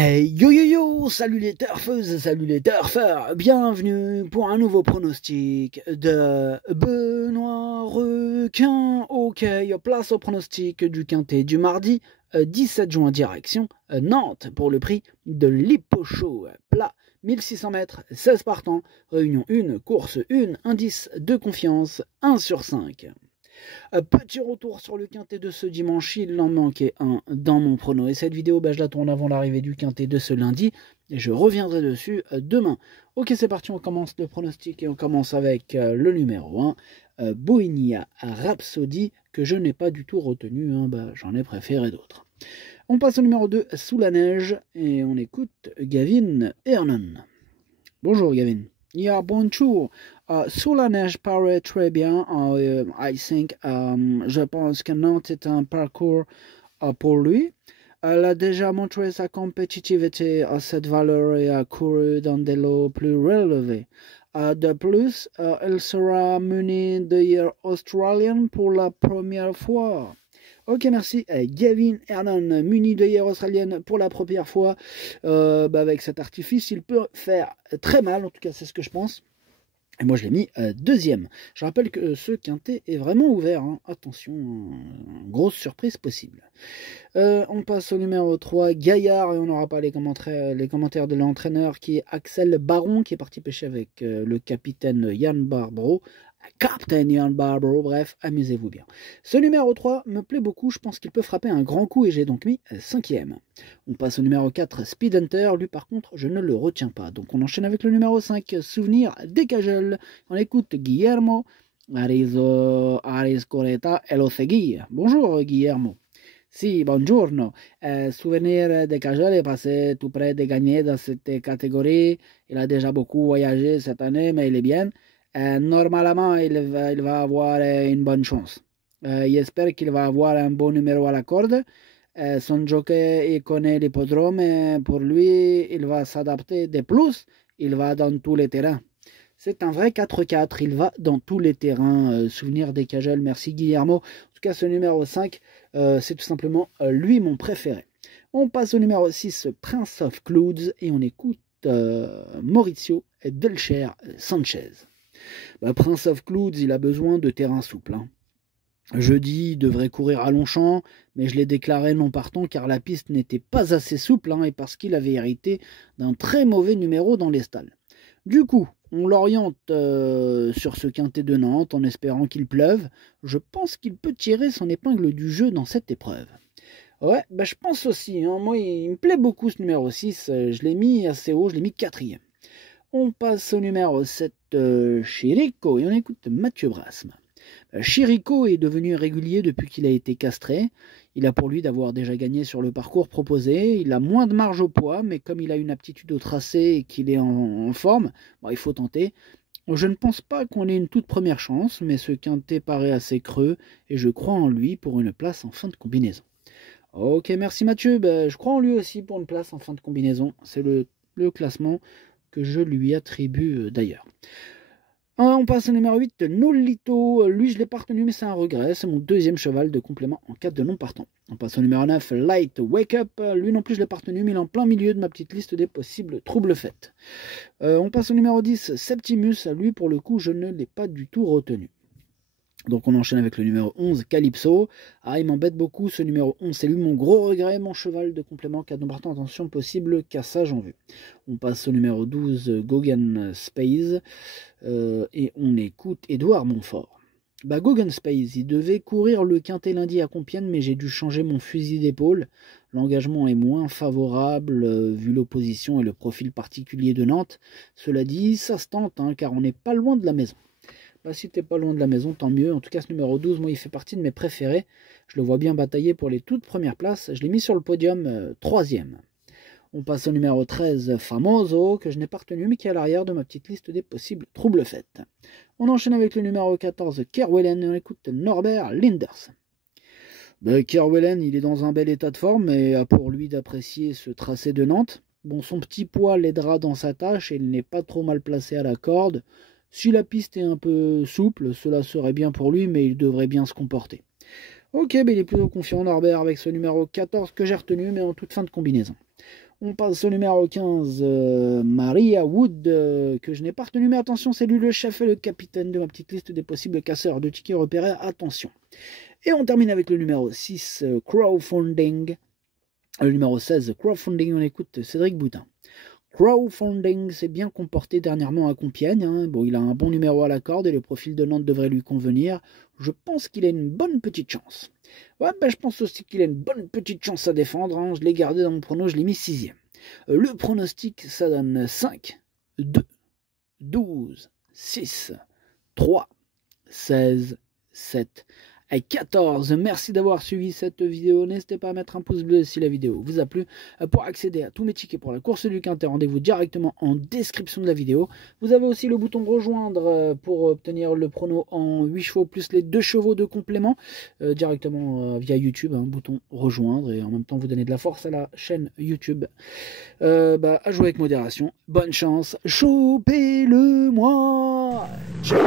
Hey yo yo yo, salut les turfeuses, salut les turfeurs, bienvenue pour un nouveau pronostic de Benoît Requin. Ok, place au pronostic du quintet du mardi 17 juin direction Nantes pour le prix de l'Hippocho plat 1600 mètres, 16 partants, réunion 1, course 1, indice de confiance 1 sur 5. Petit retour sur le quintet de ce dimanche, il en manquait un dans mon prono. Et cette vidéo, je la tourne avant l'arrivée du quintet de ce lundi. Et je reviendrai dessus demain. Ok, c'est parti, on commence le pronostic et on commence avec le numéro 1, Bohemia Rhapsody, que je n'ai pas du tout retenu, j'en ai préféré d'autres. On passe au numéro 2, Sous la neige, et on écoute Gavin Hernon. Bonjour Gavin. Bonjour. Sous la neige paraît très bien. Je pense que Nantes est un parcours pour lui. Elle a déjà montré sa compétitivité à cette valeur et a couru dans des lots plus relevés. De plus, elle sera munie d'hier australienne pour la première fois. Ok, merci. Gavin Hernon, muni d'œillère australienne pour la première fois. Avec cet artifice, il peut faire très mal. En tout cas, c'est ce que je pense. Et moi, je l'ai mis deuxième. Je rappelle que ce quintet est vraiment ouvert. Attention, grosse surprise possible. On passe au numéro 3, Gaillard. Et on n'aura pas les commentaires de l'entraîneur qui est Axel Baron, qui est parti pêcher avec le capitaine Yann Barbro. Captain Yann Barbro, bref, amusez-vous bien. Ce numéro 3 me plaît beaucoup, je pense qu'il peut frapper un grand coup et j'ai donc mis 5e. On passe au numéro 4, Speed Hunter, lui par contre je ne le retiens pas. Donc on enchaîne avec le numéro 5, Souvenir des Cajoles. On écoute Guillermo Ariscoreta et lo seguir. Bonjour Guillermo. Si, buongiorno. Souvenir des Cajoles est passé tout près de gagner dans cette catégorie. Il a déjà beaucoup voyagé cette année, mais il est bien. Normalement, il va avoir une bonne chance. J'espère qu'il va avoir un bon numéro à la corde. Son jockey, il connaît l'hippodrome et pour lui, il va s'adapter. De plus, il va dans tous les terrains. C'est un vrai 4-4. Il va dans tous les terrains. Souvenir des Cajoles. Merci Guillermo. En tout cas, ce numéro 5, c'est tout simplement lui mon préféré. On passe au numéro 6, Prince of Clouds. Et on écoute Maurizio Delcher Sanchez. Prince of Clouds, il a besoin de terrain souple. Jeudi, il devrait courir à Longchamp, mais je l'ai déclaré non partant car la piste n'était pas assez souple et parce qu'il avait hérité d'un très mauvais numéro dans les stalles. Du coup, on l'oriente sur ce quintet de Nantes en espérant qu'il pleuve. Je pense qu'il peut tirer son épingle du jeu dans cette épreuve. Ouais, je pense aussi. Moi, il me plaît beaucoup ce numéro 6. Je l'ai mis assez haut, je l'ai mis 4e. On passe au numéro 7, Chirico, et on écoute Mathieu Brasme. Chirico est devenu régulier depuis qu'il a été castré. Il a pour lui d'avoir déjà gagné sur le parcours proposé. Il a moins de marge au poids, mais comme il a une aptitude au tracé et qu'il est en forme, il faut tenter. Je ne pense pas qu'on ait une toute première chance, mais ce quintet paraît assez creux et je crois en lui pour une place en fin de combinaison. Ok, merci Mathieu. Je crois en lui aussi pour une place en fin de combinaison. C'est le classement que je lui attribue d'ailleurs. On passe au numéro 8, Nolito. Lui, je l'ai pas retenu, mais c'est un regret. C'est mon deuxième cheval de complément en cas de non partant. On passe au numéro 9, Light Wake Up. Lui non plus, je l'ai pas retenu, mais il est en plein milieu de ma petite liste des possibles troubles faits. On passe au numéro 10, Septimus. Lui, pour le coup, je ne l'ai pas du tout retenu. Donc on enchaîne avec le numéro 11, Calypso. Il m'embête beaucoup ce numéro 11, c'est lui mon gros regret, mon cheval de complément, cas de non partant, attention, possible cassage en vue. On passe au numéro 12, Gauguin Space, et on écoute Édouard Montfort. Gauguin Space, il devait courir le quintet lundi à Compiègne, mais j'ai dû changer mon fusil d'épaule. L'engagement est moins favorable vu l'opposition et le profil particulier de Nantes. Cela dit, ça se tente, car on n'est pas loin de la maison. Si t'es pas loin de la maison, tant mieux. En tout cas, ce numéro 12, moi, il fait partie de mes préférés. Je le vois bien batailler pour les toutes premières places. Je l'ai mis sur le podium 3e. On passe au numéro 13, Famoso, que je n'ai pas retenu, mais qui est à l'arrière de ma petite liste des possibles troubles faits. On enchaîne avec le numéro 14, Kerwellen, et on écoute Norbert Linders. Kerwellen, il est dans un bel état de forme et a pour lui d'apprécier ce tracé de Nantes. Son petit poids l'aidera dans sa tâche et il n'est pas trop mal placé à la corde. Si la piste est un peu souple, cela serait bien pour lui, mais il devrait bien se comporter. Ok, il est plutôt confiant Norbert avec ce numéro 14 que j'ai retenu, mais en toute fin de combinaison. On passe au numéro 15, Maria Wood, que je n'ai pas retenu, mais attention, c'est lui le chef et le capitaine de ma petite liste des possibles casseurs de tickets repérés, attention. Et on termine avec le numéro 6, Crowdfunding. Le numéro 16, Crowdfunding, on écoute Cédric Boutin. Crowdfunding s'est bien comporté dernièrement à Compiègne. Hein. Bon, il a un bon numéro à la corde et le profil de Nantes devrait lui convenir. Je pense qu'il a une bonne petite chance. Ouais, ben, je pense aussi qu'il a une bonne petite chance à défendre. Hein. Je l'ai gardé dans mon prono, je l'ai mis 6e. Le pronostic, ça donne 5, 2, 12, 6, 3, 16, 7 et 14. Merci d'avoir suivi cette vidéo. N'hésitez pas à mettre un pouce bleu si la vidéo vous a plu. Pour accéder à tous mes tickets pour la course du Quintet, rendez-vous directement en description de la vidéo. Vous avez aussi le bouton rejoindre pour obtenir le prono en 8 chevaux plus les 2 chevaux de complément directement via YouTube. Un bouton rejoindre et en même temps vous donner de la force à la chaîne YouTube. À jouer avec modération. Bonne chance. Chopez-le moi. Ciao.